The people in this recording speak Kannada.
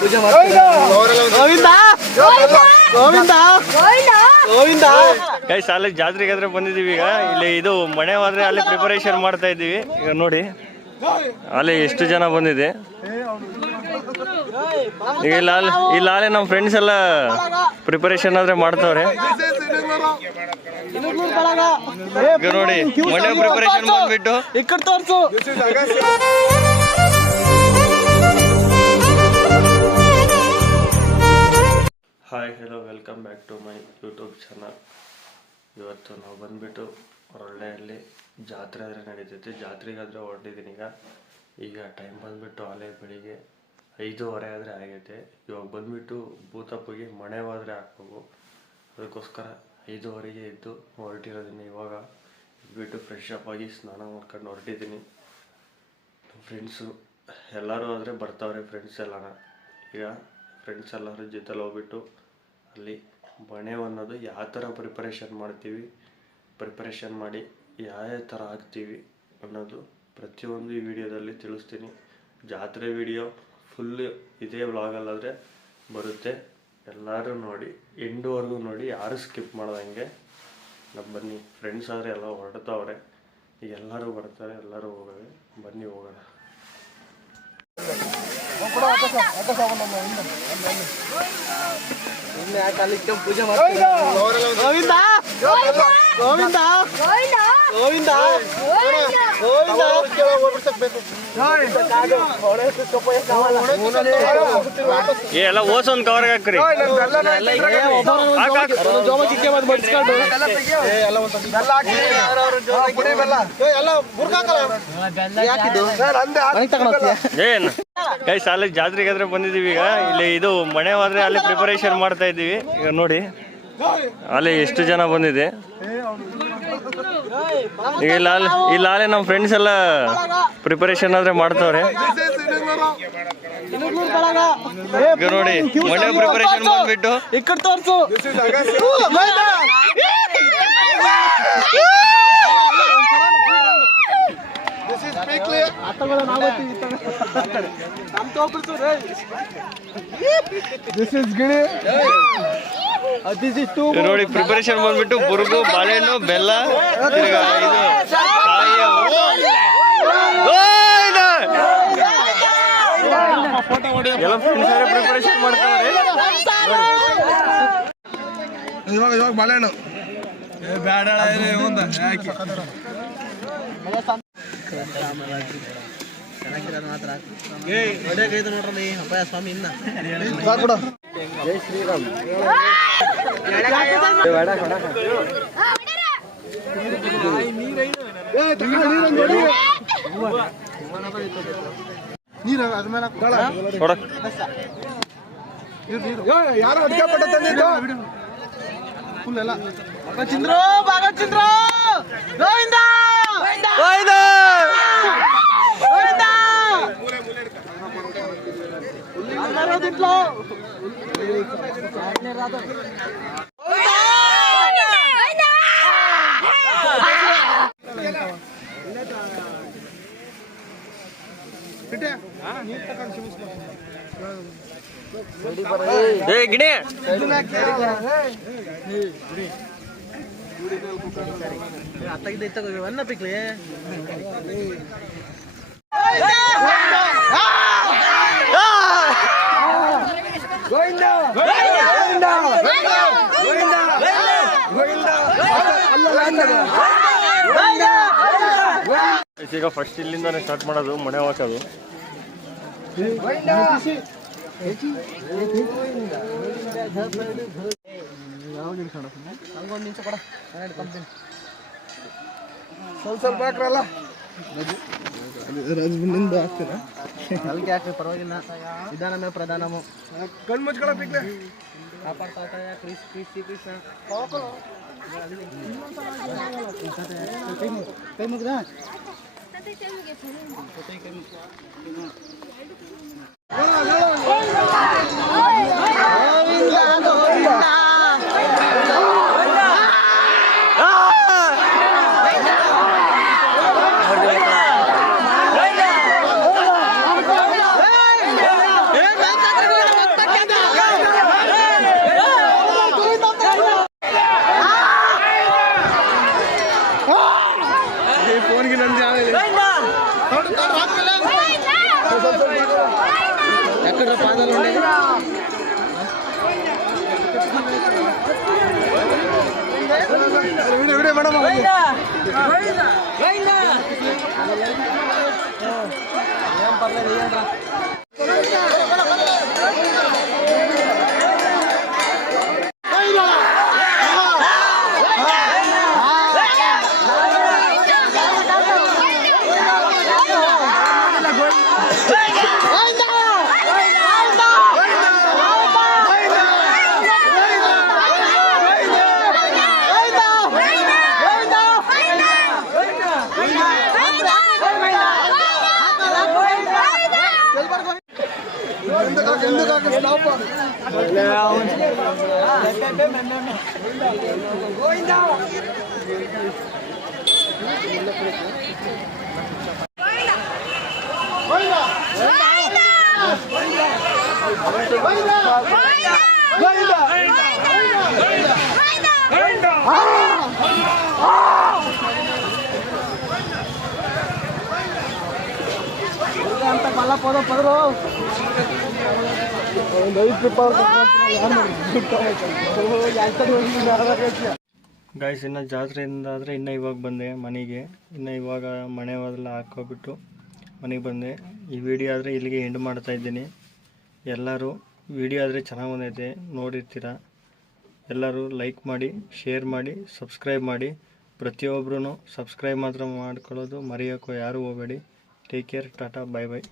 ಪೂಜೆ ಕೈ ಸಾಲ ಜಾತ್ರೆಗಾದ್ರೆ ಬಂದಿದ್ದೀವಿ. ಈಗ ಇಲ್ಲಿ ಇದು ಮನೆ ಹೋದ್ರೆ ಅಲ್ಲಿ ಪ್ರಿಪರೇಷನ್ ಮಾಡ್ತಾ ಇದ್ದೀವಿ. ಈಗ ನೋಡಿ ಅಲ್ಲಿ ಎಷ್ಟು ಜನ ಬಂದಿದೆ. ಈಗ ಇಲ್ಲಿ ನಮ್ಮ ಫ್ರೆಂಡ್ಸ್ ಎಲ್ಲ ಪ್ರಿಪರೇಷನ್ ಆದ್ರೆ ಮಾಡ್ತಾವ್ರೆ. ಈಗ ನೋಡಿ ಮನೆ ಪ್ರಿಪರೇಷನ್ ಬಂದ್ಬಿಟ್ಟು hi hello welcome back to my YouTube channel. ಇವತ್ತು ನಾವು ಬಂದ್ಬಿಟ್ಟು ಒಳ್ಳೆಯಲ್ಲಿ ಜಾತ್ರೆ ಆದರೆ ನಡೀತೈತೆ. ಜಾತ್ರೆಗಾದರೆ ಹೊರಟಿದ್ದೀನಿ. ಈಗ ಟೈಮ್ ಬಂದ್ಬಿಟ್ಟು ಅಲ್ಲೇ ಬೆಳಿಗ್ಗೆ 5:15 ಆದರೆ ಆಗೈತೆ. ಇವಾಗ ಬಂದ್ಬಿಟ್ಟು ಭೂತಪ್ಪಗೆ ಮನೆ ಹೋದ್ರೆ ಹಾಕ್ಬೇಕು. ಅದಕ್ಕೋಸ್ಕರ 5:15ಗೆ ಎದ್ದು ಹೊರಟಿರೋದೀನಿ. ಇವಾಗ ಬಿಟ್ಟು ಫ್ರೆಶ್ ಅಪ್ ಆಗಿ ಸ್ನಾನ ಮಾಡ್ಕೊಂಡು ಹೊರಟಿದ್ದೀನಿ. ನಮ್ಮ ಫ್ರೆಂಡ್ಸು ಎಲ್ಲರೂ ಆದರೆ ಬರ್ತಾವ್ರೆ. ಫ್ರೆಂಡ್ಸ್ ಎಲ್ಲನ ಈಗ ಫ್ರೆಂಡ್ಸ್ ಎಲ್ಲರ ಜೊತೆಲಿ ಹೋಗ್ಬಿಟ್ಟು ಅಲ್ಲಿ ಮನೆ ಅನ್ನೋದು ಯಾವ ಥರ ಪ್ರಿಪರೇಷನ್ ಮಾಡ್ತೀವಿ, ಪ್ರಿಪರೇಷನ್ ಮಾಡಿ ಯಾವ ಥರ ಹಾಕ್ತೀವಿ ಅನ್ನೋದು ಪ್ರತಿಯೊಂದು ಈ ವಿಡಿಯೋದಲ್ಲಿ ತಿಳಿಸ್ತೀನಿ. ಜಾತ್ರೆ ವಿಡಿಯೋ ಫುಲ್ಲು ಇದೇ ವ್ಲಾಗಲ್ಲಾದರೆ ಬರುತ್ತೆ. ಎಲ್ಲರೂ ನೋಡಿ, ಎಂಡುವರೆಗೂ ನೋಡಿ, ಯಾರು ಸ್ಕಿಪ್ ಮಾಡ್ದಂಗೆ. ಬನ್ನಿ, ಫ್ರೆಂಡ್ಸ್ ಆದರೆ ಎಲ್ಲ ಹೊರಡ್ತಾವ್ರೆ. ಈಗ ಎಲ್ಲರೂ ಬರ್ತಾರೆ, ಎಲ್ಲರೂ ಹೋಗೋವೆ. ಬನ್ನಿ ಹೋಗೋಣ. ಪೂಜೆ ಗೋವಿಂದ ಗೋವಿಂದ ಗೋವಿಂದ ಎಲ್ಲ ಓಸ ಒಂದು ಕವರ್ಗೆ ಹಾಕ್ರಿ. ಏನು ಕೈ ಸಾಲ ಜಾತ್ರೆಗಾದ್ರೆ ಬಂದಿದ್ದೀವಿ. ಈಗ ಇಲ್ಲಿ ಇದು ಮನೆ ಹೋದ್ರೆ ಅಲ್ಲಿ ಪ್ರಿಪರೇಷನ್ ಮಾಡ್ತಾ ಇದ್ದೀವಿ. ಈಗ ನೋಡಿ ಅಲ್ಲಿ ಎಷ್ಟು ಜನ ಬಂದಿದೆ. ಈಗ ಇಲ್ಲಿ ನಮ್ಮ ಫ್ರೆಂಡ್ಸ್ ಎಲ್ಲ ಪ್ರಿಪರೇಷನ್ ಆದ್ರೆ ಮಾಡ್ತಾವ್ರೆ. ಈಗ ನೋಡಿ ಮನೆ ಪ್ರಿಪರೇಷನ್ ಬಂದ್ಬಿಟ್ಟು ನೋಡಿ ಪ್ರಿಪರೇಷನ್ ಬಂದ್ಬಿಟ್ಟು ಬುರುಗು, ಬಾಳೆಹಣ್ಣು, ಬೆಲ್ಲ, ಎಲ್ಲ ಫ್ರೆಂಡ್ಸ್ ಪ್ರಿಪರೇಷನ್ ಮಾಡ್ತಾರೆ. ಇವಾಗ ಬಾಳೆಹಣ್ಣು ಬೇಡ ಮಾತ್ರ ನೋಡ್ರಿ ಅಪ್ಪಯ್ಯ ಸ್ವಾಮಿ ಇನ್ನ ಜೈ ಶ್ರೀರಾಮ್. ಯಾರು ಅಡ್ಗೆ ಪಟ್ಟ ತಂದಿದ್ದು ಫುಲ್ ಎಲ್ಲ ಚಿಂದ್ರು ಬಾಗ ಚಿಂದ್ರು ಗೋವಿಂದ ಗೋವಿಂದ ಗಿಣಿ ಅನ್ನ ಪಿಕ್ಲಿ ಈಗ ಫಸ್ಟ್ ಇಲ್ಲಿಂದಾನೆ ಸ್ಟಾರ್ಟ್ ಮಾಡೋದು ಮನೆ ಹಾಕೋದು. ಸ್ವಲ್ಪ ಹಾಕ್ರಲ್ಲ ರಜನಿಂದ ಹಾಕ್ತೀರಾ ಅಲ್ಲಿಗೆ ಹಾಕ್ರಿ ಪರವಾಗಿಲ್ಲ. ನಿಧಾನಮೇ ಪ್ರಧಾನಮು. ಕಣ್ಣು ಮುಚ್ಕೊಳ ಪಿಕ್ಲೆ ಕಾಪಾಡ್ತಾಯ ಕೃಷ್ಣ ಕೃಷ್ಣ ಕೈ ಮುಗ್ದ ಅವನಿಗೆ ನಂದು ಆಮೇಲೆ ಯಾಕಂದ್ರೆ ಪಾದಲ್ಲಿ ಉಂಡೆ ವಿಡಿಯೋ ಮೇಡಮ್ ಅಂತ ಪಲ್ಲ ಪದ ಪದರು ಗಾಯ್ಸ್ ಇನ್ನು ಜಾತ್ರೆಯಿಂದ ಆದರೆ ಇನ್ನೂ ಇವಾಗ ಬಂದೆ ಮನೆಗೆ. ಇನ್ನು ಇವಾಗ ಮನೆ ಅದೆಲ್ಲ ಹಾಕ್ಕೊಬಿಟ್ಟು ಮನೆಗೆ ಬಂದೆ. ಈ ವಿಡಿಯೋ ಆದರೆ ಇಲ್ಲಿಗೆ ಎಂಡ್ ಮಾಡ್ತಾ ಇದ್ದೀನಿ. ಎಲ್ಲರೂ ವಿಡಿಯೋ ಆದರೆ ಚೆನ್ನಾಗಿ ಬಂದೈತೆ, ನೋಡಿರ್ತೀರ. ಎಲ್ಲರೂ ಲೈಕ್ ಮಾಡಿ, ಶೇರ್ ಮಾಡಿ, ಸಬ್ಸ್ಕ್ರೈಬ್ ಮಾಡಿ. ಪ್ರತಿಯೊಬ್ಬರೂ ಸಬ್ಸ್ಕ್ರೈಬ್ ಮಾತ್ರ ಮಾಡ್ಕೊಳ್ಳೋದು ಮರೆಯೋಕ್ಕೋ ಯಾರೂ ಹೋಗಬೇಡಿ. Take care, Tata, bye bye.